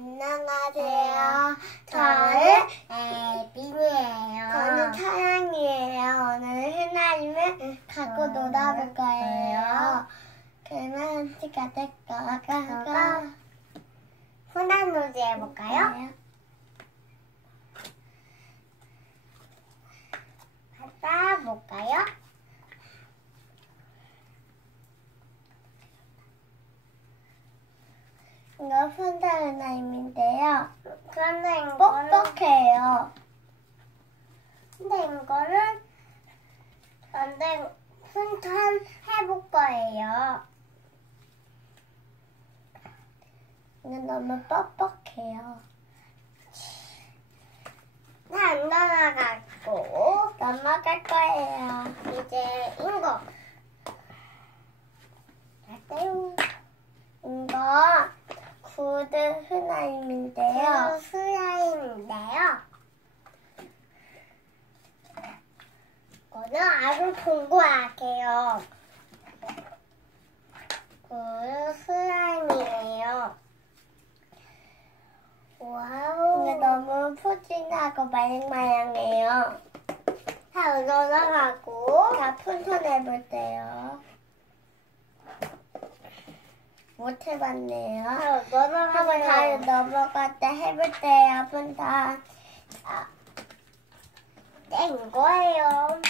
안녕하세요. 저는 에빈이에요. 저는 차양이에요. 오늘 흔하님을 갖고 놀아볼 거예요. 그러면 시가 될 거가 훈한 놀이 해볼까요? 갖다 볼까요? 이거 푼다 흔하님인데요. 그런데 이거는 뻑뻑해요. 근데 이거는 근데 순탄 해볼 거예요. 이거 너무 뻑뻑해요. 안 넘어갔고 넘어갈 거예요. 이제 이거 갈게요. 이거 흔하님인데요. 그 슬라임인데요. 이거는 아주 동그랗게요. 그 슬라임이에요. 와우. 이게 너무 푸짐하고 마냥마냥해요. 다 넘어가고 자, 푼손 해볼 때요. 못 해봤네요. 다 한번 다 넘어가고 넘어갈 때 해볼 때요, 푼손. 된 거예요.